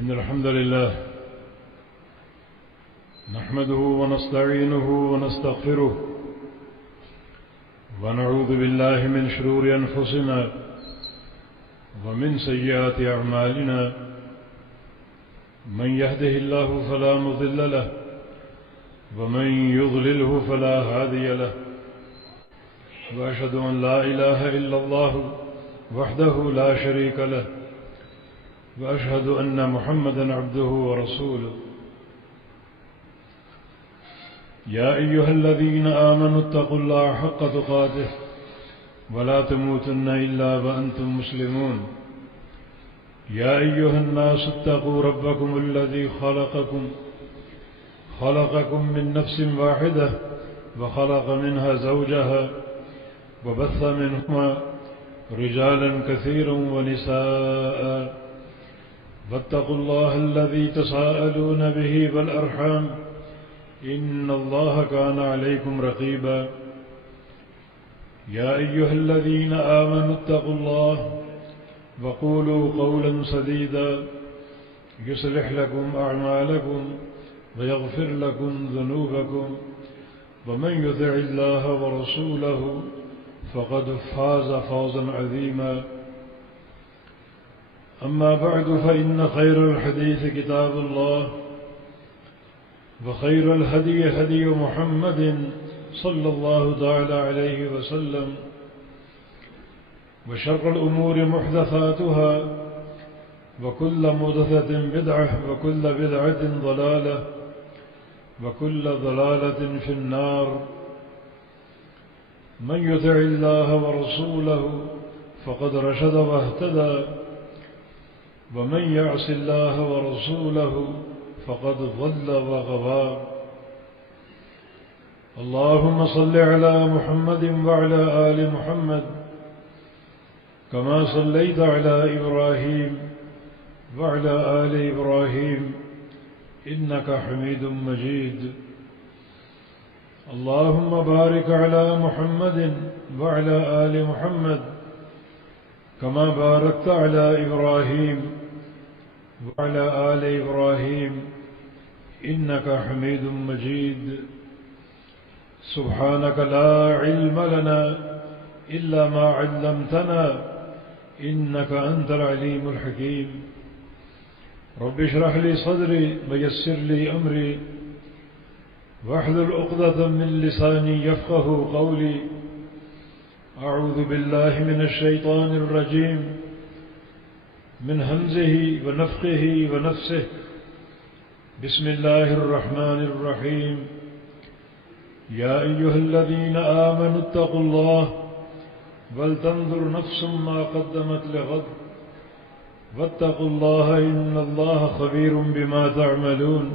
إن الحمد لله نحمده ونستعينه ونستغفره ونعوذ بالله من شرور أنفسنا ومن سيئات أعمالنا من يهده الله فلا مضل له ومن يضلله فلا هادي له وأشهد أن لا إله إلا الله وحده لا شريك له وأشهد أن محمدًا عبده ورسوله يا أيها الذين آمنوا اتقوا الله حق تقاته ولا تموتن إلا وأنتم مسلمون يا أيها الناس اتقوا ربكم الذي خلقكم من نفس واحدة وخلق منها زوجها وبث منهما رجالا كثيرا ونساء واتقوا الله الذي تساءلون به والأرحام إن الله كان عليكم رقيبا يا أيها الذين آمنوا اتقوا الله وقولوا قولا سديدا يصلح لكم أعمالكم ويغفر لكم ذنوبكم ومن يطع الله ورسوله فقد فاز فوزا عظيما أما بعد فإن خير الحديث كتاب الله وخير الهدي هدي محمد صلى الله تعالى عليه وسلم وشر الأمور محدثاتها وكل محدثة بدعة وكل بدعة ضلالة وكل ضلالة في النار من يطع الله ورسوله فقد رشد واهتدى ومن يعص الله ورسوله فقد ضل وغوى اللهم صل على محمد وعلى آل محمد كما صليت على إبراهيم وعلى آل إبراهيم إنك حميد مجيد اللهم بارك على محمد وعلى آل محمد كما باركت على إبراهيم وعلى آل إبراهيم إنك حميد مجيد سبحانك لا علم لنا إلا ما علمتنا إنك أنت العليم الحكيم رب اشرح لي صدري ويسر لي أمري واحلل عقدة من لساني يفقه قولي أعوذ بالله من الشيطان الرجيم من همزه ونفخه ونفسه بسم الله الرحمن الرحيم يا أيها الذين آمنوا اتقوا الله ولتنظر نفس ما قدمت لغد واتقوا الله إن الله خبير بما تعملون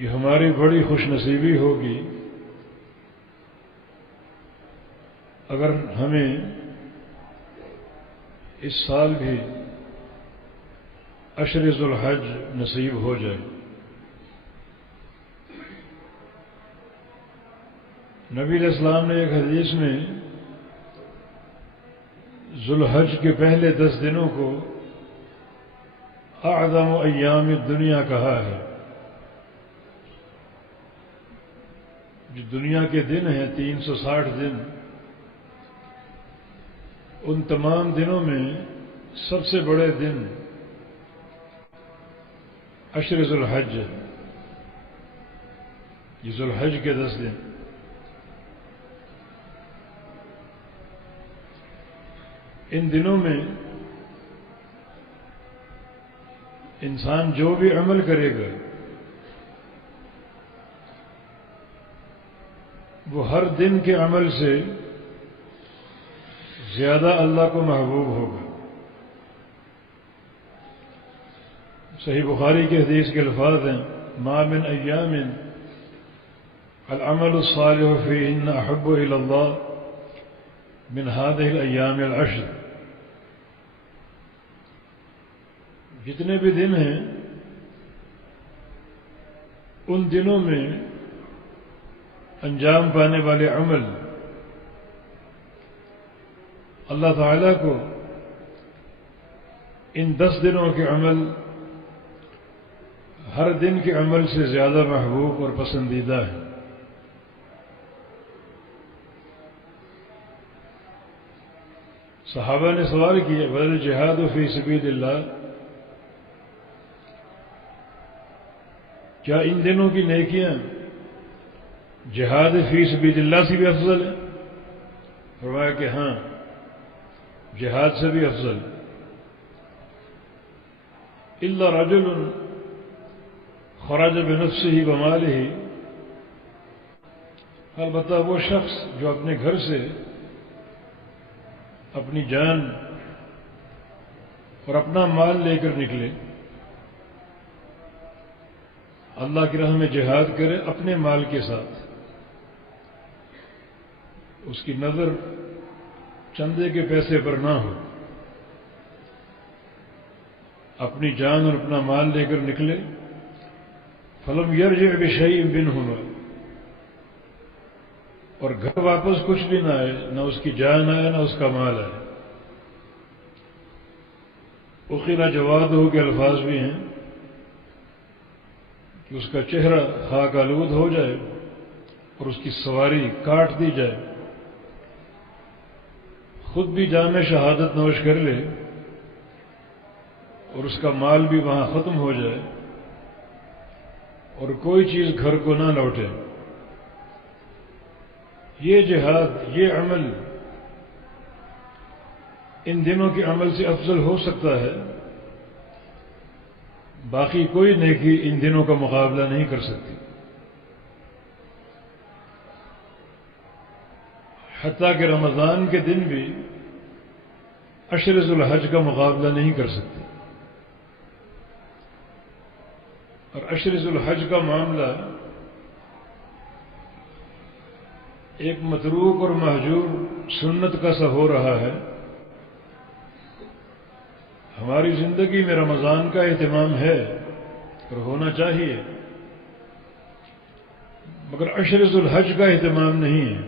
یہ ہماری بڑی خوش نصیبی ہوگی اگر ہمیں اس سال بھی عشر ذو الحج نصیب ہو جائے۔ نبی علیہ السلام نے ایک حدیث میں ذو الحج کے پہلے 10 دنوں کو اعظم ایام الدنیا کہا ہے۔ جو دنیا کے دن ہیں 360 دن، ان تمام دنوں میں سب سے بڑے دن عشر ذو الحج، یہ ذو الحج کے 10 دن۔ ان دنوں میں انسان جو بھی عمل کرے گا وہ ہر دن کے عمل سے زیادہ اللہ کو محبوب ہوگا۔ صحیح بخاری کے حدیث کے الفاظ ہیں ما من ایام العمل الصالح فیہن احب الی اللہ من هذه الایام العشر۔ جتنے بھی دن ہیں ان دنوں میں انجام پانے والے عمل اللہ تعالیٰ کو ان 10 دنوں کے عمل ہر دن کے عمل سے زیادہ محبوب اور پسندیدہ ہے۔ صحابہ نے سوال کیا بل جہاد فی سبیل اللہ، کیا ان دنوں کی نیکیاں جہاد فی سبیل اللہ سے بھی افضل ہے؟ فرمایا کہ ہاں، جہاد سے بھی افضل۔ الا رجل خرج بنفسه وماله، البتہ وہ شخص جو اپنے گھر سے اپنی جان اور اپنا مال لے کر نکلے، اللہ کی راہ میں جہاد کرے اپنے مال کے ساتھ، اس کی نظر چندے کے پیسے پر نہ ہو، اپنی جان اور اپنا مال لے کر نکلے، فلم یرجع بشیء منہما، اور گھر واپس کچھ بھی نہ آئے، نہ اس کی جان آئے نہ اس کا مال آئے۔ اخیرا جوادہ کے الفاظ بھی ہیں کہ اس کا چہرہ خاک آلود ہو جائے اور اس کی سواری کاٹ دی جائے، خود بھی جام شہادت نوش کر لے اور اس کا مال بھی وہاں ختم ہو جائے اور کوئی چیز گھر کو نہ لوٹے۔ یہ جہاد، یہ عمل ان دنوں کے عمل سے افضل ہو سکتا ہے، باقی کوئی نیکی ان دنوں کا مقابلہ نہیں کر سکتی، حتیٰ کہ رمضان کے دن بھی عشر ذو الحج کا مقابلہ نہیں کر سکتی۔ اور عشر ذو الحج کا معاملہ ایک متروک اور مہجور سنت کا سا ہو رہا ہے۔ ہماری زندگی میں رمضان کا اہتمام ہے اور ہونا چاہیے، مگر عشر ذو الحج کا اہتمام نہیں ہے،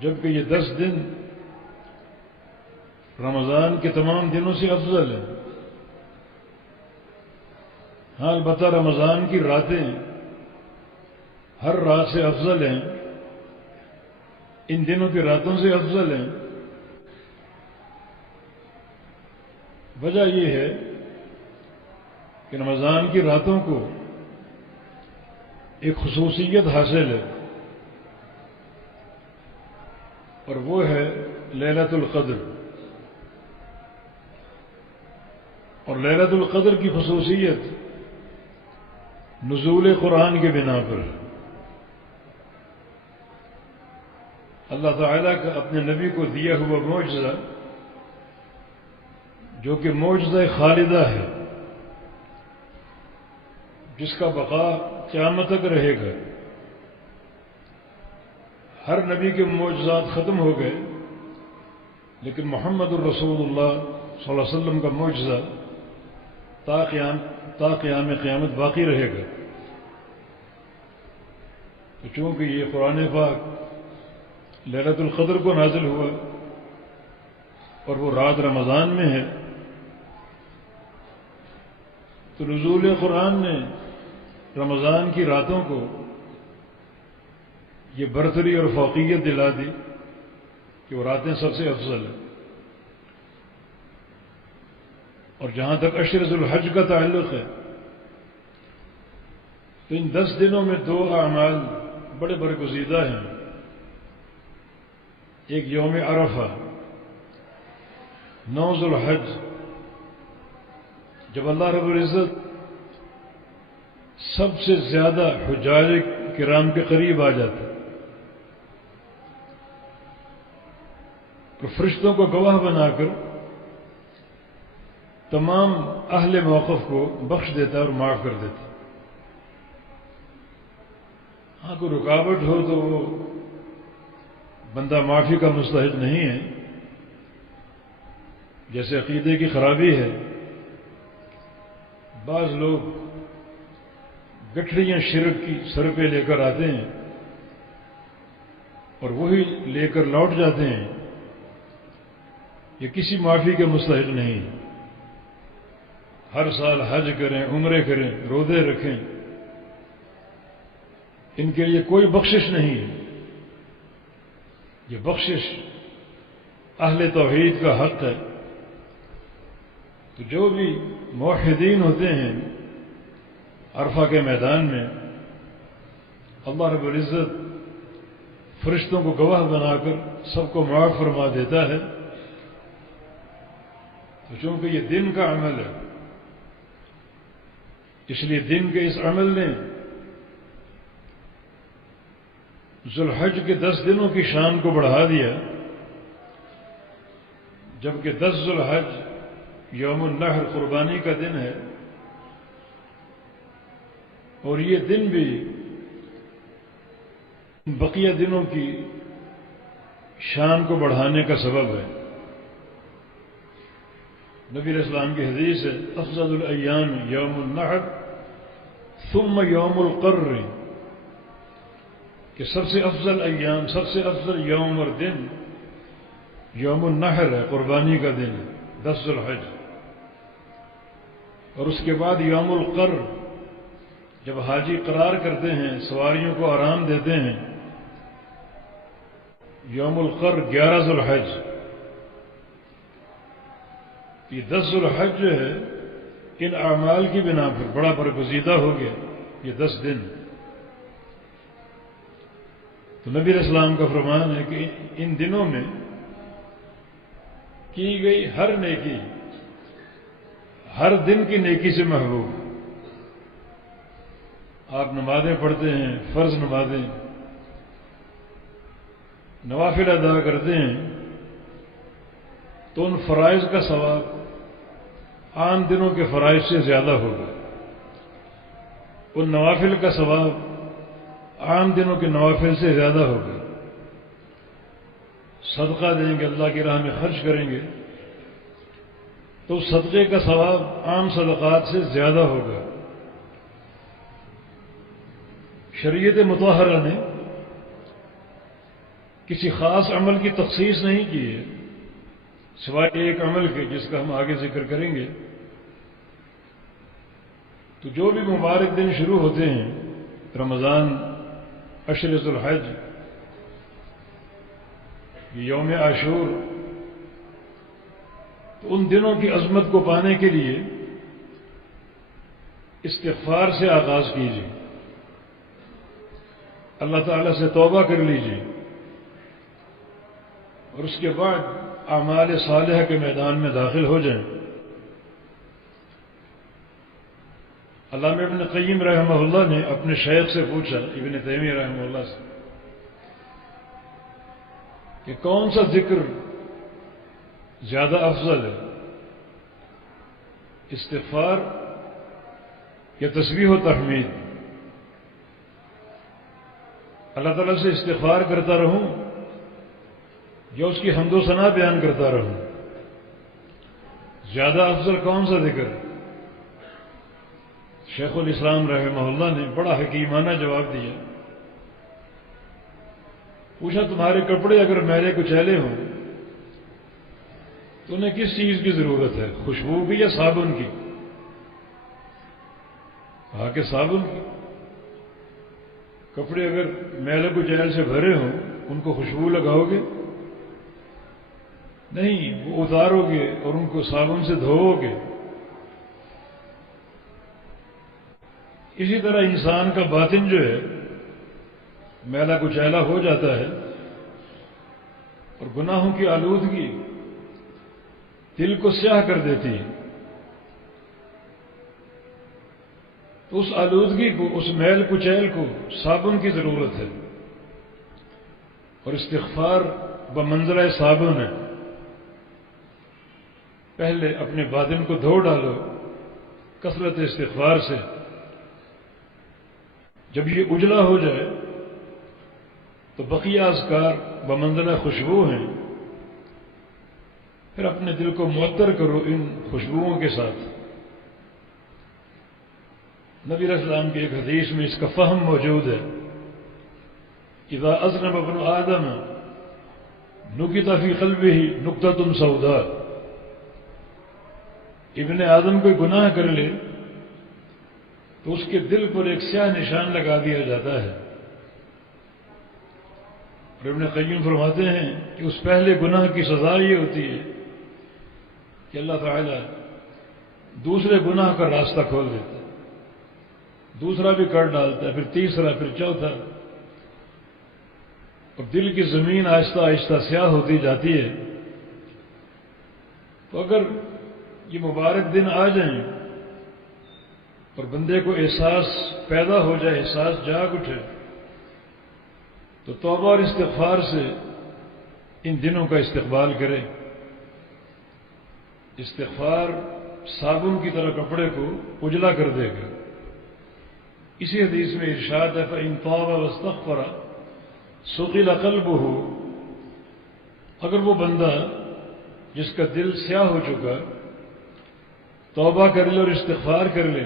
جبکہ یہ 10 دن رمضان کے تمام دنوں سے افضل ہیں۔ ہاں، البتہ رمضان کی راتیں ہر رات سے افضل ہیں، ان دنوں کی راتوں سے افضل ہیں۔ وجہ یہ ہے کہ رمضان کی راتوں کو ایک خصوصیت حاصل ہے، اور وہ ہے لیلۃ القدر۔ اور لیلۃ القدر کی خصوصیت نزول قرآن کے بنا پر، اللہ تعالیٰ کا اپنے نبی کو دیا ہوا معجزہ، جو کہ معجزہ خالدہ ہے، جس کا بقا قیامت تک رہے گا۔ ہر نبی کے معجزات ختم ہو گئے، لیکن محمد الرسول اللہ صلی اللہ علیہ وسلم کا معجزہ تا قیام قیامت باقی رہے گا۔ تو چونکہ یہ قرآن پاک لیلۃ القدر کو نازل ہوا اور وہ رات رمضان میں ہے، تو نزول قرآن نے رمضان کی راتوں کو یہ برتری اور فوقیت دلا دی کہ وہ راتیں سب سے افضل ہیں۔ اور جہاں تک عشر ذو الحج کا تعلق ہے، تو ان 10 دنوں میں 2 اعمال بڑے برگزیدہ ہیں۔ ایک یوم عرفہ، 9 ذو الحج، جب اللہ رب العزت سب سے زیادہ حجاج کرام کے قریب آ جاتا تو فرشتوں کو گواہ بنا کر تمام اہل موقف کو بخش دیتا اور معاف کر دیتا۔ ہاں، کوئی رکاوٹ ہو تو وہ بندہ معافی کا مستحق نہیں ہے، جیسے عقیدے کی خرابی ہے، بعض لوگ گٹھڑیاں شرک کی سر پہ لے کر آتے ہیں اور وہی لے کر لوٹ جاتے ہیں، یہ کسی معافی کے مستحق نہیں۔ ہر سال حج کریں، عمرے کریں، روزے رکھیں، ان کے لیے کوئی بخشش نہیں ہے۔ یہ بخشش اہل توحید کا حق ہے۔ تو جو بھی موحدین ہوتے ہیں عرفہ کے میدان میں، اللہ رب العزت فرشتوں کو گواہ بنا کر سب کو معاف فرما دیتا ہے۔ تو چونکہ یہ دن کا عمل ہے، اس لیے دن کے اس عمل نے ذوالحج کے 10 دنوں کی شان کو بڑھا دیا، جبکہ 10 ذوالحج یوم النحر قربانی کا دن ہے، اور یہ دن بھی بقیہ دنوں کی شان کو بڑھانے کا سبب ہے۔ نبی علیہ السلام کی حدیث ہے، افضل الایام یوم النحر ثم یوم القر، کہ سب سے افضل ایام، سب سے افضل یوم اور دن یوم النحر ہے، قربانی کا دن ہے، 10 ذوالحج، اور اس کے بعد یوم القر، جب حاجی قرار کرتے ہیں، سواریوں کو آرام دیتے ہیں، یوم القر 11 ذوالحج۔ یہ 10 ذوالحج جو ہے ان اعمال کی بنا پر بڑا برگزیدہ ہو گیا یہ 10 دن۔ تو نبی علیہ السلام کا فرمان ہے کہ ان دنوں میں کی گئی ہر نیکی ہر دن کی نیکی سے محبوب۔ آپ نمازیں پڑھتے ہیں، فرض نمازیں، نوافل ادا کرتے ہیں، تو ان فرائض کا ثواب عام دنوں کے فرائض سے زیادہ ہوگا، ان نوافل کا ثواب عام دنوں کے نوافل سے زیادہ ہوگا۔ صدقہ دیں گے، اللہ کی راہ میں خرچ کریں گے، تو صدقے کا ثواب عام صدقات سے زیادہ ہوگا۔ شریعت مطہرہ نے کسی خاص عمل کی تخصیص نہیں کی ہے سوائے ایک عمل کے، جس کا ہم آگے ذکر کریں گے۔ تو جو بھی مبارک دن شروع ہوتے ہیں، رمضان، عشر ذوالحج، یوم عاشور، تو ان دنوں کی عظمت کو پانے کے لیے استغفار سے آغاز کیجیے، اللہ تعالیٰ سے توبہ کر لیجیے، اور اس کے بعد اعمال صالحہ کے میدان میں داخل ہو جائیں۔ علامہ ابن قیم رحمہ اللہ نے اپنے شیخ سے پوچھا، ابن تیمیہ رحمہ اللہ سے، کہ کون سا ذکر زیادہ افضل ہے، استغفار یا تسبیح و تحمید؟ اللہ تعالیٰ سے استغفار کرتا رہوں یا اس کی حمد و ثنا بیان کرتا رہوں؟ زیادہ افضل کون سا ذکر؟ شیخ الاسلام رحمہ اللہ نے بڑا حکیمانہ جواب دیا، پوچھا تمہارے کپڑے اگر میلے کچیلے ہوں تو انہیں کس چیز کی ضرورت ہے، خوشبو کی یا صابن کی؟ کہا کہ صابن کی۔ کپڑے اگر میلے کچیل سے بھرے ہوں ان کو خوشبو لگاؤ گے؟ نہیں، وہ اتارو گے اور ان کو صابن سے دھوؤ گے۔ اسی طرح انسان کا باطن جو ہے میلا کچیلا ہو جاتا ہے، اور گناہوں کی آلودگی دل کو سیاہ کر دیتی ہے۔ تو اس آلودگی کو، اس میل کچیل کو صابن کی ضرورت ہے، اور استغفار بمنزلہ صابن ہے۔ پہلے اپنے باطن کو دھو ڈالو کثرت استغفار سے، جب یہ اجلا ہو جائے تو بقیہ اذکار بمنزلہ خوشبو ہیں، پھر اپنے دل کو معطر کرو ان خوشبوؤں کے ساتھ۔ نبی علیہ السلام کی ایک حدیث میں اس کا فہم موجود ہے اذا اذنب ابن آدم نکت فی قلبہ نکتۃ سوداء، ابن آدم کوئی گناہ کر لے تو اس کے دل پر ایک سیاہ نشان لگا دیا جاتا ہے، اور ابن قیم فرماتے ہیں کہ اس پہلے گناہ کی سزا یہ ہوتی ہے کہ اللہ تعالیٰ دوسرے گناہ کا راستہ کھول دیتا ہے، دوسرا بھی کر ڈالتا ہے، پھر تیسرا، پھر چوتھا، اور دل کی زمین آہستہ آہستہ سیاہ ہوتی جاتی ہے۔ تو اگر یہ مبارک دن آ جائیں اور بندے کو احساس پیدا ہو جائے، احساس جاگ اٹھے، تو توبہ اور استغفار سے ان دنوں کا استقبال کرے۔ استغفار صابن کی طرح کپڑے کو اجلا کر دے گا۔ اسی حدیث میں ارشاد ہے فَإِن تَابَ وَاسْتَغْفَرَ سُقِلَ قَلْبُهُ، اگر وہ بندہ جس کا دل سیاہ ہو چکا توبہ کر لے اور استغفار کر لے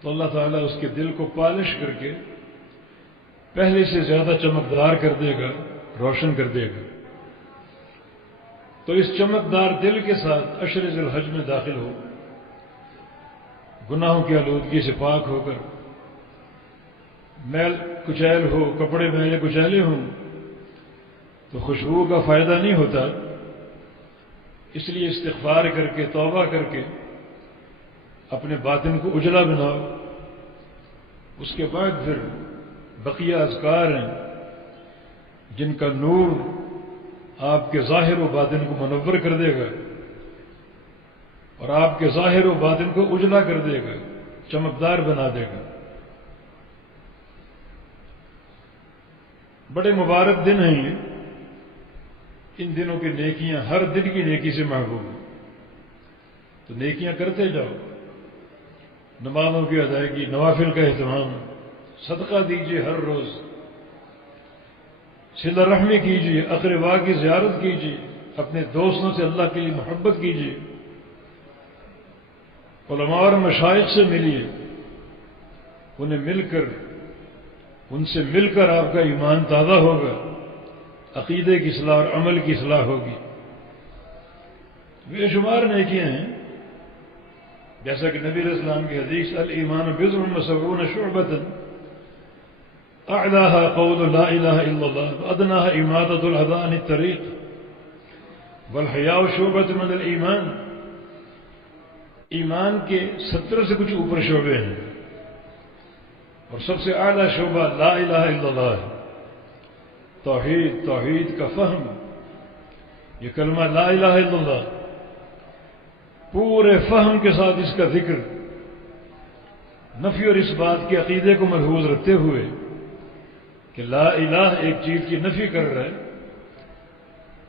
تو اللہ تعالیٰ اس کے دل کو پالش کر کے پہلے سے زیادہ چمکدار کر دے گا، روشن کر دے گا۔ تو اس چمکدار دل کے ساتھ عشر ذی الحج میں داخل ہو، گناہوں کی آلودگی سے پاک ہو کر، میل کچیل ہو، کپڑے میلے کچیلے ہوں تو خوشبو کا فائدہ نہیں ہوتا، اس لیے استغفار کر کے، توبہ کر کے اپنے باطن کو اجلا بناؤ۔ اس کے بعد پھر بقیہ اذکار ہیں جن کا نور آپ کے ظاہر و باطن کو منور کر دے گا اور آپ کے ظاہر و باطن کو اجلا کر دے گا، چمکدار بنا دے گا۔ بڑے مبارک دن ہیں یہ، ان دنوں کی نیکیاں ہر دن کی نیکی سے محبوب ہیں، تو نیکیاں کرتے جاؤ، نمازوں کی ادائیگی، نوافل کا اہتمام، صدقہ دیجیے ہر روز، صلہ رحمی کیجیے، اقربا کی زیارت کیجیے، اپنے دوستوں سے اللہ کے لیے محبت کیجیے، علماء اور مشائخ سے ملیے، ان سے مل کر آپ کا ایمان تازہ ہوگا، عقیدے کی اصلاح اور عمل کی اصلاح ہوگی۔ بے شمار نیکیاں ہیں، جیسا کہ نبی علیہ السلام کی حدیث الایمان بضع وسبعون شعبۃ اعلاها قول لا الہ الا اللہ وادناها اماطۃ الاذى عن الطریق والحیاء شعبۃ من الایمان، ایمان کے 70 سے کچھ اوپر شعبے ہیں اور سب سے اعلیٰ شعبہ لا الہ الا اللہ ہے۔ توحید کا فہم، یہ کلمہ لا الہ الا اللہ پورے فہم کے ساتھ اس کا ذکر، نفی اور اس بات کے عقیدے کو ملحوظ رکھتے ہوئے کہ لا الہ ایک چیز کی نفی کر رہا ہے،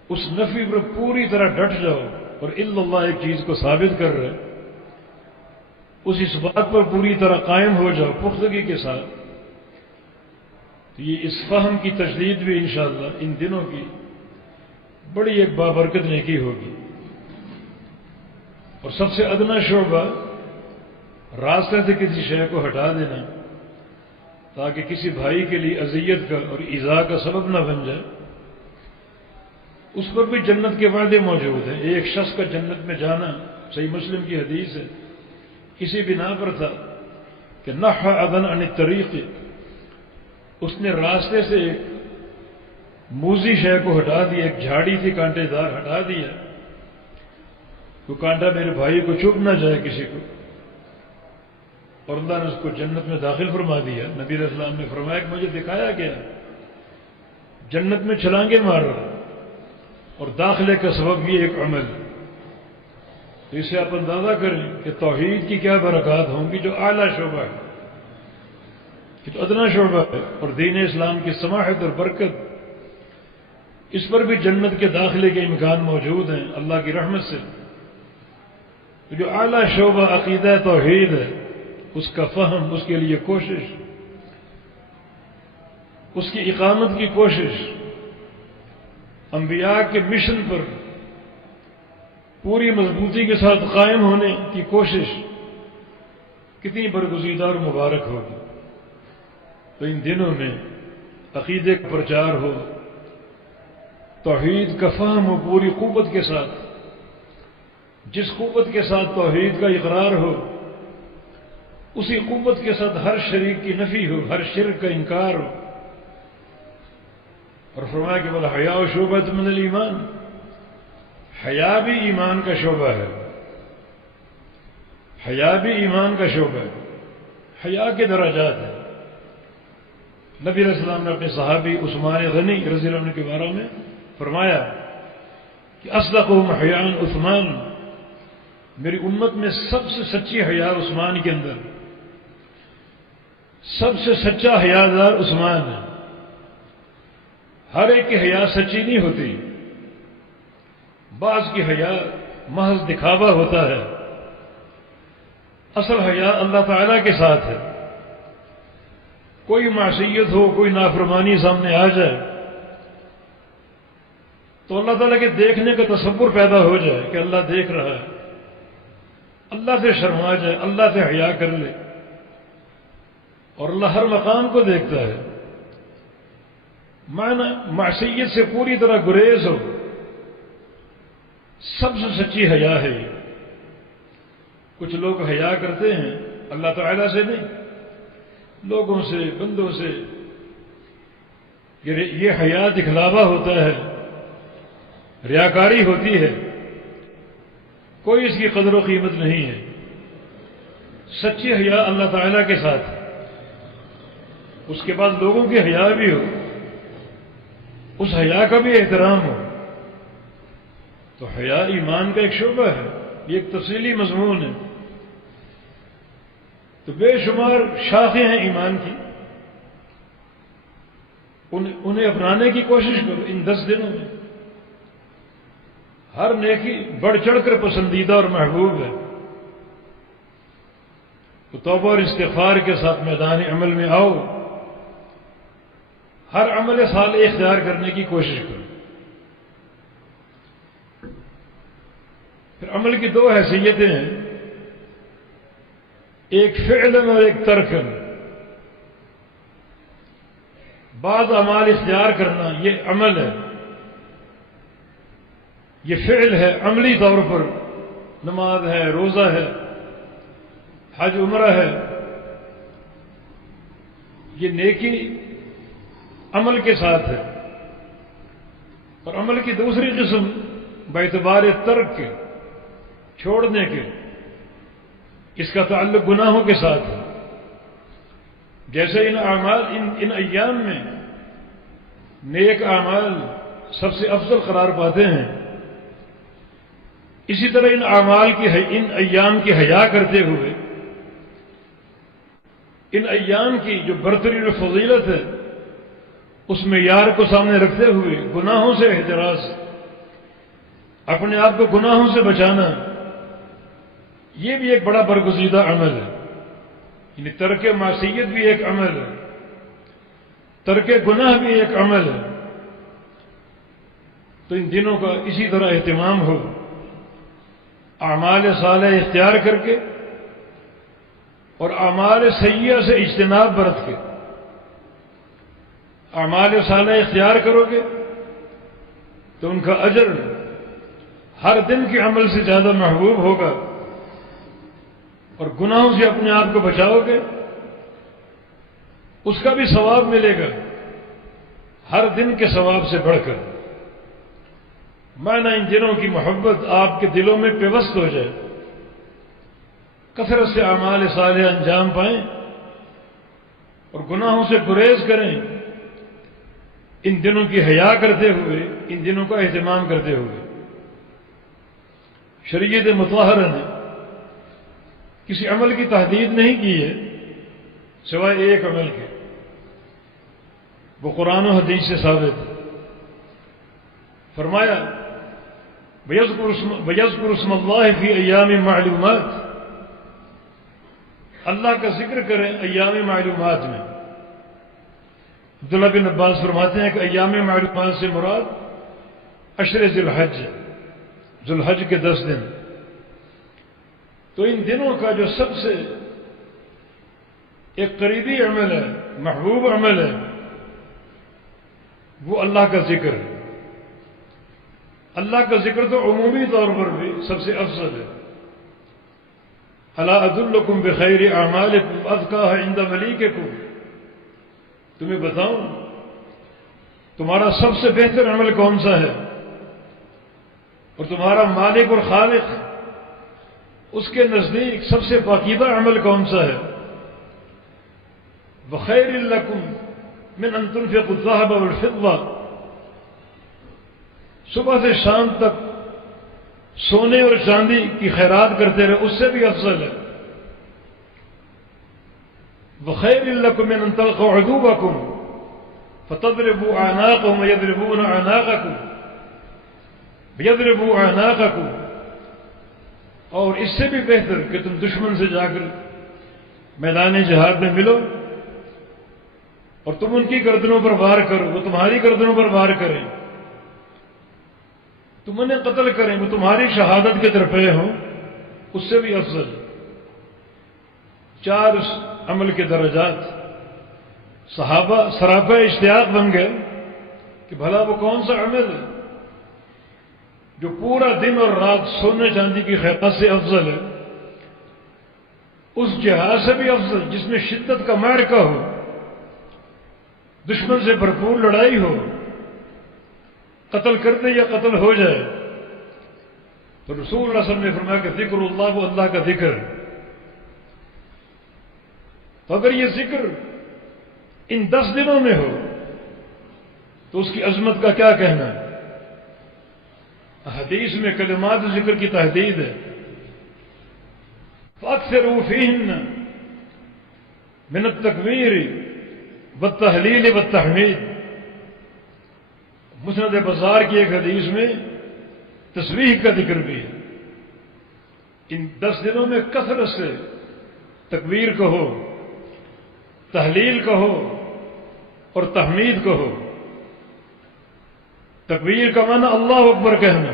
اس نفی پر پوری طرح ڈٹ جاؤ، اور الا اللہ ایک چیز کو ثابت کر رہا ہے، اس بات پر پوری طرح قائم ہو جاؤ پختگی کے ساتھ۔ تو یہ اس فہم کی تجدید بھی انشاءاللہ ان دنوں کی بڑی ایک بابرکت نیکی ہوگی۔ اور سب سے ادنا شعبہ راستے سے کسی شے کو ہٹا دینا تاکہ کسی بھائی کے لیے اذیت کا اور ایذا کا سبب نہ بن جائے، اس پر بھی جنت کے وعدے موجود ہیں۔ ایک شخص کا جنت میں جانا صحیح مسلم کی حدیث ہے، اسی بنا پر تھا کہ نحى اذن عن الطریق، اس نے راستے سے ایک موذی شے کو ہٹا دیا، ایک جھاڑی تھی کانٹے دار، ہٹا دیا، تو کانٹا میرے بھائی کو چبھ نہ جائے کسی کو، اور اللہ نے اس کو جنت میں داخل فرما دیا۔ نبی علیہ السلام نے فرمایا کہ مجھے دکھایا گیا جنت میں چھلانگیں مار رہا، اور داخلے کا سبب یہ ایک عمل، تو اسے آپ اندازہ کریں کہ توحید کی کیا برکات ہوں گی، جو اعلیٰ شعبہ ہے، یہ تو ادنا شعبہ ہے، اور دین اسلام کی سماحت اور برکت، اس پر بھی جنت کے داخلے کے امکان موجود ہیں اللہ کی رحمت سے۔ تو جو اعلیٰ شعبہ عقیدہ توحید ہے، اس کا فہم، اس کے لیے کوشش، اس کی اقامت کی کوشش، انبیاء کے مشن پر پوری مضبوطی کے ساتھ قائم ہونے کی کوشش کتنی برگزیدہ اور مبارک ہوگی۔ تو ان دنوں میں عقیدے کا پرچار ہو، توحید کا فہم ہو پوری قوت کے ساتھ، جس قوت کے ساتھ توحید کا اقرار ہو اسی قوت کے ساتھ ہر شریک کی نفی ہو، ہر شرک کا انکار ہو۔ اور فرمایا کہ والحیاء شعبۃ من الایمان، حیا بھی ایمان کا شعبہ ہے، حیا بھی ایمان کا شعبہ ہے۔ حیا کے درجات ہیں۔ نبی علیہ السلام نے اپنے صحابی عثمان غنی رضی اللہ عنہ کے بارے میں فرمایا کہ اصدقہم حیاء عثمان، میری امت میں سب سے سچی حیا عثمان کے اندر، سب سے سچا حیادار عثمان ہے۔ ہر ایک کی حیا سچی نہیں ہوتی، بعض کی حیا محض دکھاوا ہوتا ہے، اصل حیا اللہ تعالیٰ کے ساتھ ہے۔ کوئی معصیت ہو، کوئی نافرمانی سامنے آ جائے تو اللہ تعالیٰ کے دیکھنے کا تصور پیدا ہو جائے کہ اللہ دیکھ رہا ہے، اللہ سے شرما جائے، اللہ سے حیا کر لے، اور اللہ ہر مقام کو دیکھتا ہے۔ معنی معصیت سے پوری طرح گریز ہو، سب سے سچی حیا ہے یہ۔ کچھ لوگ حیا کرتے ہیں اللہ تعالیٰ سے نہیں، لوگوں سے، بندوں سے، یہ حیا دکھلاوا ہوتا ہے، ریاکاری ہوتی ہے، کوئی اس کی قدر و قیمت نہیں ہے۔ سچی حیا اللہ تعالیٰ کے ساتھ ہے، اس کے بعد لوگوں کی حیا بھی ہو، اس حیا کا بھی احترام ہو، تو حیا ایمان کا ایک شعبہ ہے، یہ ایک تفصیلی مضمون ہے۔ تو بے شمار شاخیں ہیں ایمان کی، انہیں اپنانے کی کوشش کرو ان 10 دنوں میں۔ ہر نیکی بڑھ چڑھ کر پسندیدہ اور محبوب ہے، تو توبہ اور استغفار کے ساتھ میدان عمل میں آؤ، ہر عمل صالح اختیار کرنے کی کوشش کرو۔ پھر عمل کی 2 حیثیتیں ہیں، ایک فعلاً اور ایک ترکاً۔ بعض اعمال اختیار کرنا یہ عمل ہے، یہ فعل ہے عملی طور پر، نماز ہے، روزہ ہے، حج عمرہ ہے، یہ نیکی عمل کے ساتھ ہے۔ اور عمل کی دوسری قسم باعتبار ترک کے، چھوڑنے کے، اس کا تعلق گناہوں کے ساتھ ہے۔ جیسے ان ایام میں نیک اعمال سب سے افضل قرار پاتے ہیں، اسی طرح ان ایام کی حیا کرتے ہوئے، ان ایام کی جو برتری و فضیلت ہے اس معیار کو سامنے رکھتے ہوئے گناہوں سے احتراز، اپنے آپ کو گناہوں سے بچانا، یہ بھی ایک بڑا برگزیدہ عمل ہے۔ یعنی ترک معصیت بھی ایک عمل ہے، ترک گناہ بھی ایک عمل ہے۔ تو ان دنوں کا اسی طرح اہتمام ہو، اعمال صالح اختیار کر کے اور اعمال سیئہ سے اجتناب برت کے۔ اعمال صالح اختیار کرو گے تو ان کا اجر ہر دن کے عمل سے زیادہ محبوب ہوگا، اور گناہوں سے اپنے آپ کو بچاؤ گے اس کا بھی ثواب ملے گا ہر دن کے ثواب سے بڑھ کر۔ معنی ان دنوں کی محبت آپ کے دلوں میں پیوست ہو جائے، کثرت سے اعمال صالح انجام پائیں اور گناہوں سے گریز کریں، ان دنوں کی حیا کرتے ہوئے، ان دنوں کا اہتمام کرتے ہوئے۔ شریعت مطہرہ نے کسی عمل کی تحدید نہیں کی ہے سوائے ایک عمل کے، وہ قرآن و حدیث سے ثابت ہے۔ فرمایا وَيَذْكُرُ اسْمَ اللَّهِ فِي أَيَّامٍ مَعْلُومَاتٍ، اللہ کا ذکر کریں ایام معلومات میں۔ عبداللہ بن عباس فرماتے ہیں کہ ایام معلومات سے مراد عشر ذی الحج، ذی الحج کے 10 دن۔ تو ان دنوں کا جو سب سے ایک قریبی عمل ہے، محبوب عمل ہے، وہ اللہ کا ذکر ہے۔ اللہ کا ذکر تو عمومی طور پر بھی سب سے افضل ہے۔ الا ادلکم بخیر اعمالکم اذکاها عند ملیککم، تمہیں بتاؤں تمہارا سب سے بہتر عمل کون سا ہے، اور تمہارا مالک اور خالق اس کے نزدیک سب سے پاکیزہ عمل کون سا ہے؟ وخیر لکم من ان تنفقوا الذهب والفضة، صبح سے شام تک سونے اور چاندی کی خیرات کرتے رہے، اس سے بھی افضل ہے۔ وخیر لکم من ان تلقوا عدوکم فتضربوا اعناقهم ويضربون اعناقكم يضربوا اعناقكم، اور اس سے بھی بہتر کہ تم دشمن سے جا کر میدان جہاد میں ملو اور تم ان کی گردنوں پر وار کرو، وہ تمہاری گردنوں پر وار کریں، تم انہیں قتل کریں، وہ تمہاری شہادت کے درپے ہوں، اس سے بھی افضل۔ 4 عمل کے درجات۔ صحابہ سراپا اشتیاق بن گئے کہ بھلا وہ کون سا عمل ہے جو پورا دن اور رات سونے چاندی کی خیرات سے افضل ہے، اس جہاد سے بھی افضل جس میں شدت کا معرکہ ہو، دشمن سے بھرپور لڑائی ہو، قتل کرتے یا قتل ہو جائے۔ تو رسول اللہ صلی اللہ علیہ وسلم نے فرمایا کہ ذکر اللہ، وہ اللہ کا ذکر۔ تو اگر یہ ذکر ان 10 دنوں میں ہو تو اس کی عظمت کا کیا کہنا ہے؟ حدیث میں کلمات ذکر کی تحدید ہے۔ فَأَكْثِرُوا فِيهِنَّ مِنَ التَّكْبِيرِ وَالتَّهْلِيلِ وَالتَّحْمِيدِ۔ مسند بزار کی ایک حدیث میں تسبیح کا ذکر بھی ہے۔ ان 10 دنوں میں کثرت سے تکبیر کہو، تحلیل کہو اور تحمید کہو۔ تکبیر کا معنی اللہ اکبر کہنا،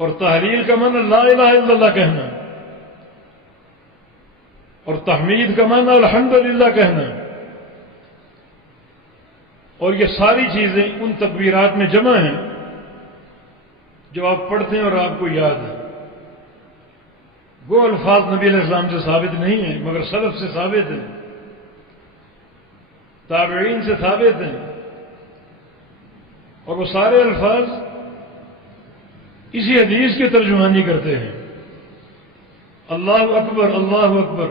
اور تحلیل کا معنی لا الہ الا اللہ کہنا، اور تحمید کا معنی الحمدللہ کہنا۔ اور یہ ساری چیزیں ان تکبیرات میں جمع ہیں جو آپ پڑھتے ہیں اور آپ کو یاد ہے۔ وہ الفاظ نبی علیہ السلام سے ثابت نہیں ہیں مگر سلف سے ثابت ہیں، تابعین سے ثابت ہیں، اور وہ سارے الفاظ اسی حدیث کی ترجمانی کرتے ہیں۔ اللہ اکبر، اللہ اکبر،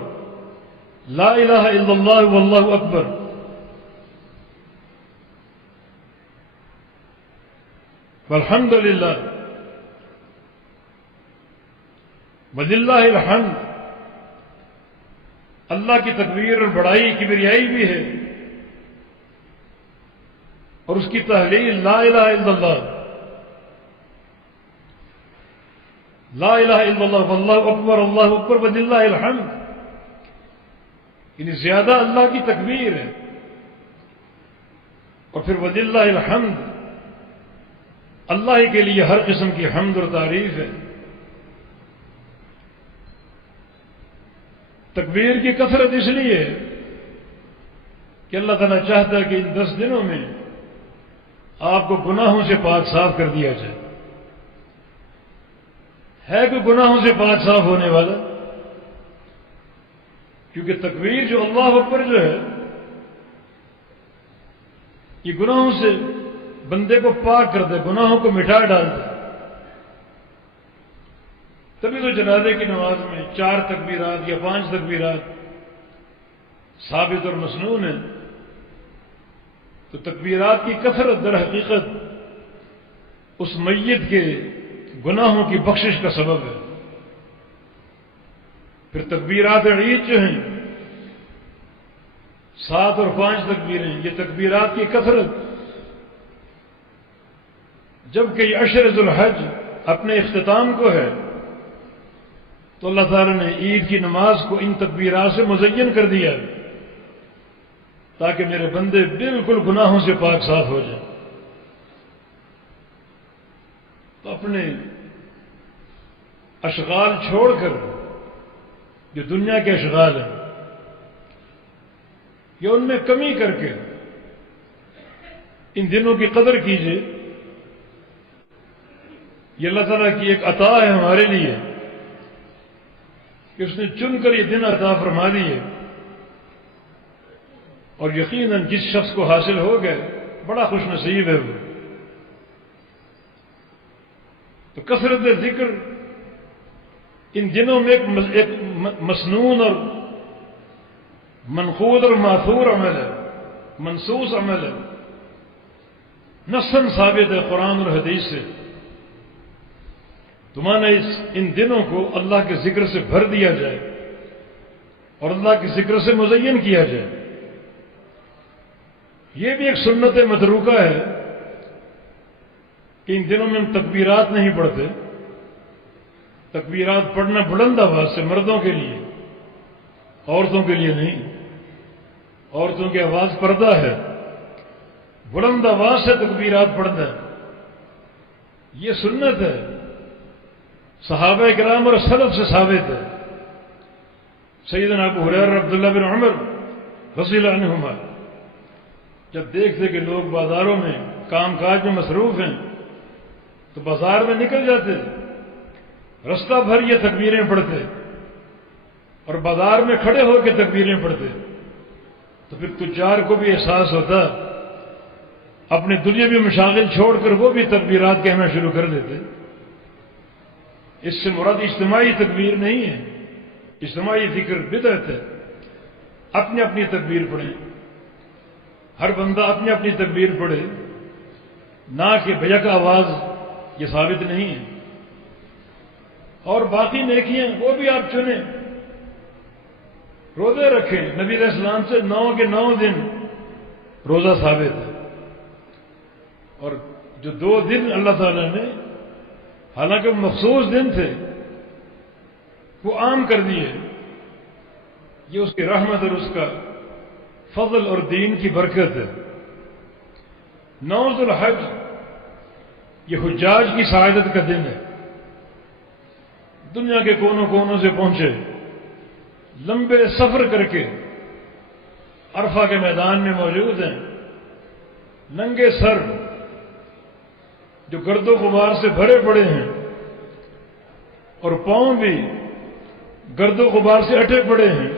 لا الہ الا اللہ واللہ اکبر۔ والحمد للہ وللہ الحمد۔ اللہ کی تکبیر اور بڑائی کبریائی بھی ہے، اور اس کی تحلیل لا الہ الا اللہ، لا الہ الا اللہ واللہ اکبر، اللہ اکبر وللہ الحمد، یعنی زیادہ اللہ کی تکبیر ہے، اور پھر وللہ الحمد، اللہ ہی کے لیے ہر قسم کی حمد اور تعریف ہے۔ تکبیر کی کثرت اس لیے ہے کہ اللہ تعالیٰ چاہتا ہے کہ ان 10 دنوں میں آپ کو گناہوں سے پاک صاف کر دیا جائے۔ ہے کوئی گناہوں سے پاک صاف ہونے والا؟ کیونکہ تکبیر جو اللہ اکبر جو ہے یہ گناہوں سے بندے کو پاک کر دے، گناہوں کو مٹا ڈال دے۔ تبھی تو جنازے کی نماز میں 4 تکبیرات یا 5 تکبیرات ثابت اور مسنون ہیں۔ تو تکبیرات کی کثرت در حقیقت اس میت کے گناہوں کی بخشش کا سبب ہے۔ پھر تکبیرات عید جو ہیں 7 اور 5 تکبیریں، یہ تکبیرات کی کثرت، جبکہ یہ عشر ذو الحج اپنے اختتام کو ہے، تو اللہ تعالیٰ نے عید کی نماز کو ان تکبیرات سے مزین کر دیا تاکہ میرے بندے بالکل گناہوں سے پاک صاف ہو جائیں۔ تو اپنے اشغال چھوڑ کر، جو دنیا کے اشغال ہیں، یا ان میں کمی کر کے ان دنوں کی قدر کیجیے، یہ اللہ تعالیٰ کی ایک عطا ہے ہمارے لیے کہ اس نے چن کر یہ دن عطا فرما دیے، اور یقیناً جس شخص کو حاصل ہو گئے بڑا خوش نصیب ہے وہ۔ تو کثرت ذکر ان دنوں میں ایک مسنون اور منقود اور ماثور عمل ہے، منصوص عمل ہے، نصاً ثابت ہے قرآن اور حدیث سے۔ تو مانا ان دنوں کو اللہ کے ذکر سے بھر دیا جائے اور اللہ کے ذکر سے مزین کیا جائے۔ یہ بھی ایک سنت متروکہ ہے کہ ان دنوں میں ہم تکبیرات نہیں پڑھتے۔ تکبیرات پڑھنا بلند آواز سے مردوں کے لیے، عورتوں کے لیے نہیں۔ عورتوں کی آواز پردہ ہے، بلند آواز سے تکبیرات پڑھنا ہے، یہ سنت ہے، صحابہ کرام اور سلف سے ثابت ہے۔ سیدنا ابو ہریرہ عبداللہ بن عمر رضی اللہ عنہما جب دیکھتے کہ لوگ بازاروں میں کام کاج میں مصروف ہیں تو بازار میں نکل جاتے، رستہ بھر یہ تکبیریں پڑھتے اور بازار میں کھڑے ہو کے تکبیریں پڑھتے، تو پھر تجار کو بھی احساس ہوتا، اپنے دنیاوی مشاغل چھوڑ کر وہ بھی تکبیرات کہنا شروع کر دیتے۔ اس سے مراد اجتماعی تکبیر نہیں ہے، اجتماعی ذکر بدعت ہے۔ اپنی اپنی تکبیر پڑھیں، ہر بندہ اپنی اپنی تکبیر پڑھے، نہ کہ بیک آواز، یہ ثابت نہیں ہے۔ اور باقی نیکیاں وہ بھی آپ چنیں، روزے رکھیں، نبی علیہ السلام سے 9 کے 9 دن روزہ ثابت ہے، اور جو 2 دن اللہ تعالیٰ نے حالانکہ مخصوص دن تھے وہ عام کر دیے، یہ اس کی رحمت اور اس کا فضل اور دین کی برکت ہے۔ 9 ذو الحج یہ حجاج کی سعادت کا دن ہے، دنیا کے کونوں کونوں سے پہنچے، لمبے سفر کر کے عرفہ کے میدان میں موجود ہیں، ننگے سر جو گرد و غبار سے بھرے پڑے ہیں اور پاؤں بھی گرد و غبار سے اٹے پڑے ہیں۔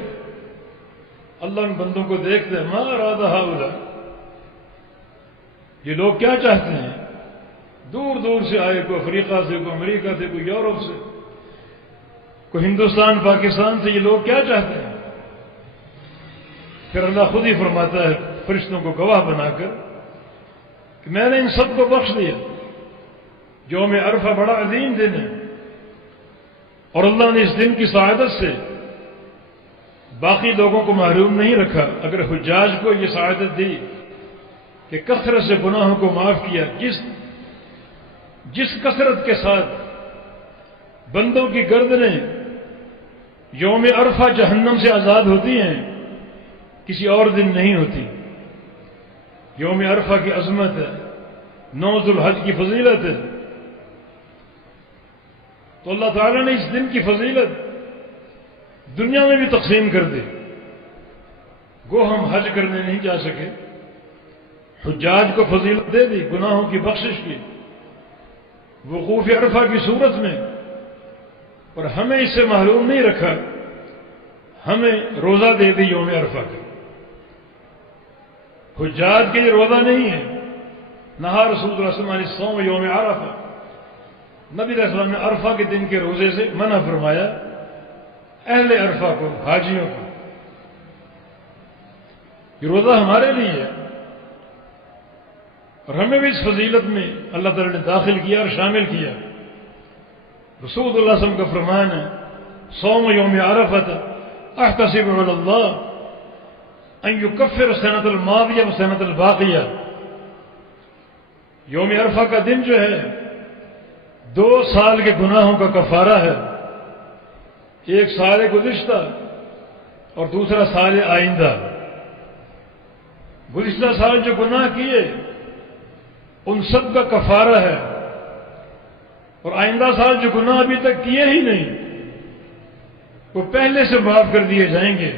اللہ ان بندوں کو دیکھتے ہیں، ما اراد ہؤلاء، یہ لوگ کیا چاہتے ہیں؟ دور دور سے آئے، کوئی افریقہ سے، کوئی امریکہ سے، کوئی یورپ سے، کوئی ہندوستان پاکستان سے، یہ لوگ کیا چاہتے ہیں؟ پھر اللہ خود ہی فرماتا ہے فرشتوں کو گواہ بنا کر کہ میں نے ان سب کو بخش دیا۔ یوم عرفہ بڑا عظیم دن ہے، اور اللہ نے اس دن کی سعادت سے باقی لوگوں کو محروم نہیں رکھا۔ اگر حجاج کو یہ سعادت دی کہ کثرت سے گناہوں کو معاف کیا، جس کثرت کے ساتھ بندوں کی گردنیں یوم عرفہ جہنم سے آزاد ہوتی ہیں کسی اور دن نہیں ہوتی۔ یوم عرفہ کی عظمت ہے، 9 ذو الحج کی فضیلت ہے، تو اللہ تعالیٰ نے اس دن کی فضیلت دنیا میں بھی تقسیم کر دی۔ گو ہم حج کرنے نہیں جا سکے، حجاج کو فضیلت دے دی گناہوں کی بخشش کی، وقوف عرفہ کی صورت میں، اور ہمیں اس سے محروم نہیں رکھا، ہمیں روزہ دے دی یوم عرفہ کا۔ حجاج کے لیے روزہ نہیں ہے، نہا رسول اللہ صلی اللہ علیہ وسلم عن الصوم یوم عرفہ، نبی علیہ السلام نے عرفہ کے دن کے روزے سے منع فرمایا اہل عرفہ کو، حاجیوں کو۔ یہ روزہ ہمارے لیے ہے، اور ہمیں بھی اس فضیلت میں اللہ تعالی نے داخل کیا اور شامل کیا۔ رسول اللہ صلی اللہ علیہ وسلم کا فرمان ہے، صوم یوم عرفہ احتسب علی اللہ ان یکفر السنۃ الماضیہ والسنۃ الباقیہ۔ یوم عرفہ کا دن جو ہے 2 سال کے گناہوں کا کفارہ ہے، ایک سال گزشتہ اور دوسرا سال آئندہ۔ گزشتہ سال جو گناہ کیے ان سب کا کفارہ ہے، اور آئندہ سال جو گناہ ابھی تک کیے ہی نہیں وہ پہلے سے معاف کر دیے جائیں گے۔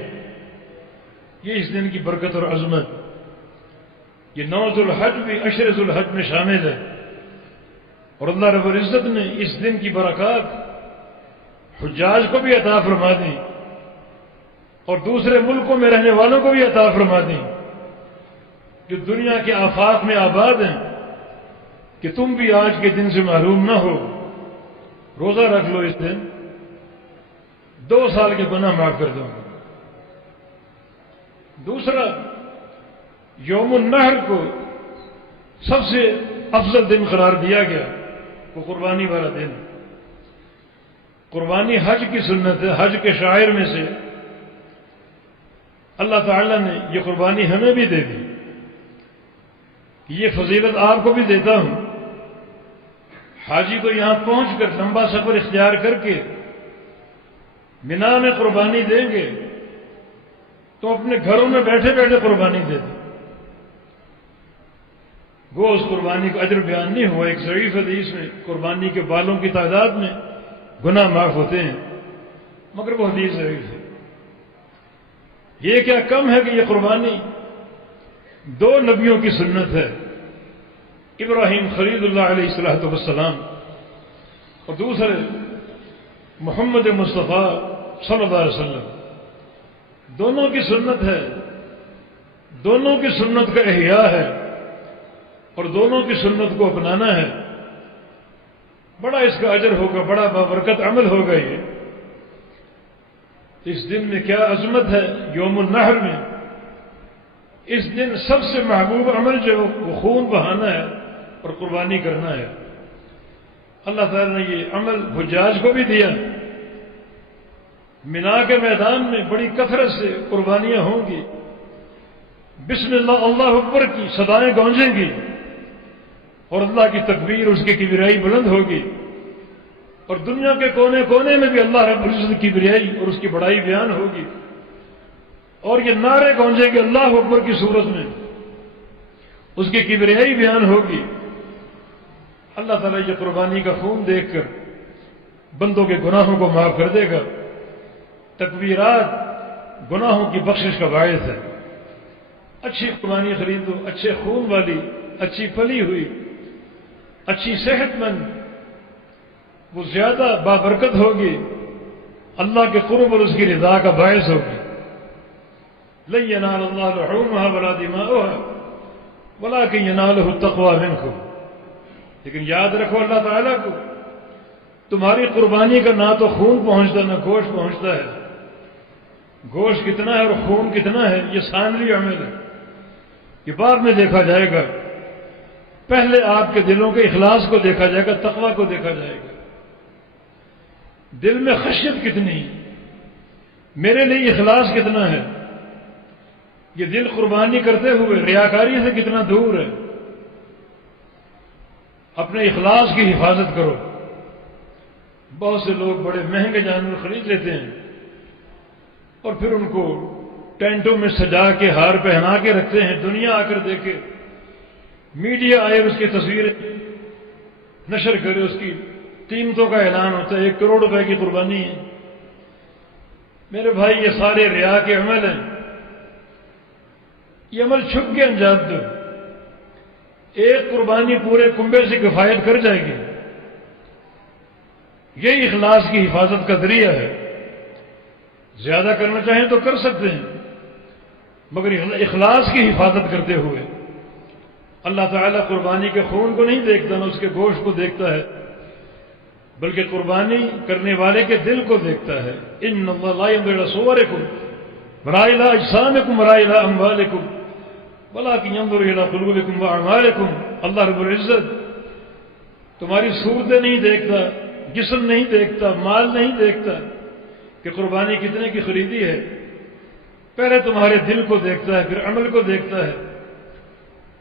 یہ اس دن کی برکت اور عظمت۔ یہ 9 ذوالحج بھی عشر ذوالحج میں شامل ہے، اور اللہ رب العزت نے اس دن کی برکات حجاج کو بھی عطا فرما دی اور دوسرے ملکوں میں رہنے والوں کو بھی عطا فرما دی جو دنیا کے آفاق میں آباد ہیں، کہ تم بھی آج کے دن سے محروم نہ ہو، روزہ رکھ لو اس دن، 2 سال کے گناہ معاف کر دو۔ دوسرا، یوم النحر کو سب سے افضل دن قرار دیا گیا، وہ قربانی والا دن۔ قربانی حج کی سنت ہے، حج کے شعائر میں سے اللہ تعالیٰ نے یہ قربانی ہمیں بھی دے دی، یہ فضیلت آپ کو بھی دیتا ہوں۔ حاجی کو یہاں پہنچ کر لمبا سفر اختیار کر کے منا میں قربانی دیں گے تو اپنے گھروں میں بیٹھے بیٹھے قربانی دے دیں، وہ اس قربانی کو اجر بیان نہیں ہوا۔ ایک ضعیف حدیث میں قربانی کے بالوں کی تعداد میں گناہ معاف ہوتے ہیں، مگر وہ حدیث ضعیف ہے۔ یہ کیا کم ہے کہ یہ قربانی 2 نبیوں کی سنت ہے، ابراہیم خلیل اللہ علیہ السلام اور دوسرے محمد مصطفیٰ صلی اللہ علیہ وسلم، دونوں کی سنت ہے، دونوں کی سنت کا احیاء ہے اور دونوں کی سنت کو اپنانا ہے۔ بڑا اس کا اجر ہوگا، بڑا بابرکت عمل ہوگا یہ۔ اس دن میں کیا عظمت ہے، یوم النحر میں اس دن سب سے محبوب عمل جو وہ خون بہانا ہے اور قربانی کرنا ہے۔ اللہ تعالیٰ نے یہ عمل حجاج کو بھی دیا۔ منا کے میدان میں بڑی کثرت سے قربانیاں ہوں گی، بسم اللہ اللہ اکبر کی صدائیں گونجیں گی اور اللہ کی تکبیر، اس کی کبریائی بلند ہوگی، اور دنیا کے کونے کونے میں بھی اللہ رب العزت کی کبریائی اور اس کی بڑائی بیان ہوگی، اور یہ نعرے گونجیں گے اللہ اکبر کی صورت میں، اس کی کبریائی بیان ہوگی۔ اللہ تعالیٰ یہ قربانی کا خون دیکھ کر بندوں کے گناہوں کو معاف کر دے گا۔ تکبیرات گناہوں کی بخشش کا باعث ہے۔ اچھی قربانی خریدو، اچھے خون والی، اچھی پلی ہوئی، اچھی صحت مند، وہ زیادہ بابرکت ہوگی، اللہ کے قرب اور اس کی رضا کا باعث ہوگی۔ لن ينال الله لحومها ولا دماؤها ولكن يناله التقوى منكم۔ لیکن یاد رکھو اللہ تعالیٰ کو تمہاری قربانی کا نہ تو خون پہنچتا نہ گوشت پہنچتا ہے۔ گوشت کتنا ہے اور خون کتنا ہے یہ ثانوی عمل ہے، یہ بعد میں دیکھا جائے گا۔ پہلے آپ کے دلوں کے اخلاص کو دیکھا جائے گا، تقوی کو دیکھا جائے گا۔ دل میں خشیت کتنی، میرے لیے اخلاص کتنا ہے، یہ دل قربانی کرتے ہوئے ریاکاری سے کتنا دور ہے۔ اپنے اخلاص کی حفاظت کرو۔ بہت سے لوگ بڑے مہنگے جانور خرید لیتے ہیں اور پھر ان کو ٹینٹوں میں سجا کے ہار پہنا کے رکھتے ہیں، دنیا آ کر دیکھے، میڈیا آئے اس کی تصویریں نشر کرے، اس کی قیمتوں کا اعلان ہوتا ہے، 1 کروڑ روپے کی قربانی ہے۔ میرے بھائی یہ سارے ریا کے عمل ہیں، یہ عمل چھپ کے انجام دو، ایک قربانی پورے کنبے سے کفایت کر جائے گی۔ یہی اخلاص کی حفاظت کا ذریعہ ہے۔ زیادہ کرنا چاہیں تو کر سکتے ہیں، مگر اخلاص کی حفاظت کرتے ہوئے۔ اللہ تعالیٰ قربانی کے خون کو نہیں دیکھتا، نہ اس کے گوشت کو دیکھتا ہے، بلکہ قربانی کرنے والے کے دل کو دیکھتا ہے۔ ان اللہ لا ينظر الى صورکم ولا الى اجسامکم ولا الى اموالکم ولكن ينظر الى قلوبکم واعمالکم۔ اللہ رب العزت تمہاری صورتیں نہیں دیکھتا، جسم نہیں دیکھتا، مال نہیں دیکھتا کہ قربانی کتنے کی خریدی ہے، پہلے تمہارے دل کو دیکھتا ہے، پھر عمل کو دیکھتا ہے،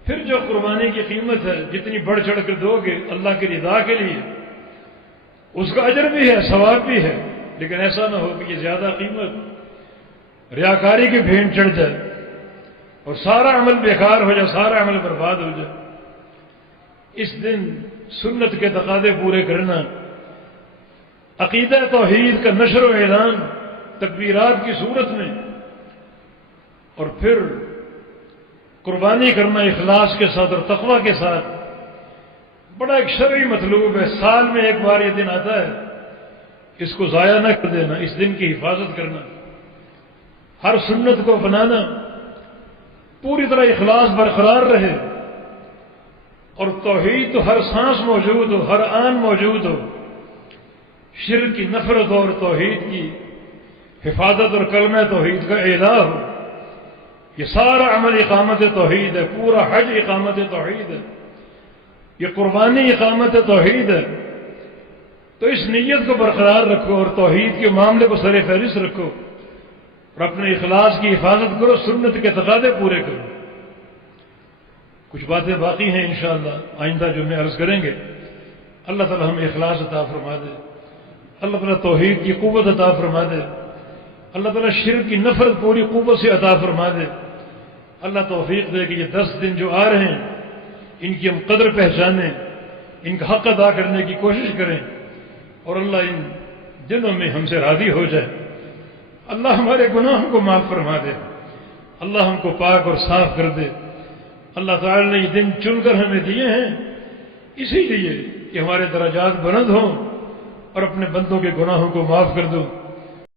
پھر جو قربانی کی قیمت ہے جتنی بڑھ چڑھ کر دو گے اللہ کی رضا کے لیے، اس کا اجر بھی ہے، ثواب بھی ہے، لیکن ایسا نہ ہو کہ یہ زیادہ قیمت ریاکاری کی بھین چڑھ جائے اور سارا عمل بیکار ہو جائے، سارا عمل برباد ہو جائے۔ اس دن سنت کے تقاضے پورے کرنا، عقیدہ توحید کا نشر و اعلان تکبیرات کی صورت میں، اور پھر قربانی کرنا اخلاص کے ساتھ اور تقوی کے ساتھ بڑا ایک شرعی مطلوب ہے. سال میں ایک بار یہ دن آتا ہے، اس کو ضائع نہ کر دینا، اس دن کی حفاظت کرنا، ہر سنت کو اپنانا، پوری طرح اخلاص برقرار رہے اور توحید تو ہر سانس موجود ہو، ہر آن موجود ہو. شرک کی نفرت اور توحید کی حفاظت اور کلمہ توحید کا اعلاء ہو. یہ سارا عمل اقامت توحید ہے، پورا حج اقامت توحید ہے، یہ قربانی اقامت توحید ہے. تو اس نیت کو برقرار رکھو اور توحید کے معاملے کو سر فہرست رکھو اور اپنے اخلاص کی حفاظت کرو، سنت کے تقاضے پورے کرو. کچھ باتیں باقی ہیں انشاءاللہ آئندہ جو میں عرض کریں گے. اللہ تعالی ہمیں اخلاص عطا فرما دے، اللہ تعالی توحید کی قوت عطا فرما دے، اللہ تعالی شرک کی نفرت پوری قوت سے عطا فرما دے. اللہ توفیق دے کہ یہ 10 دن جو آ رہے ہیں ان کی ہم قدر پہچانیں، ان کا حق ادا کرنے کی کوشش کریں اور اللہ ان دنوں میں ہم سے راضی ہو جائے. اللہ ہمارے گناہوں کو معاف فرما دے، اللہ ہم کو پاک اور صاف کر دے. اللہ تعالی نے یہ دن چن کر ہمیں دیے ہیں اسی لیے کہ ہمارے درجات بلند ہوں اور اپنے بندوں کے گناہوں کو معاف کر دو.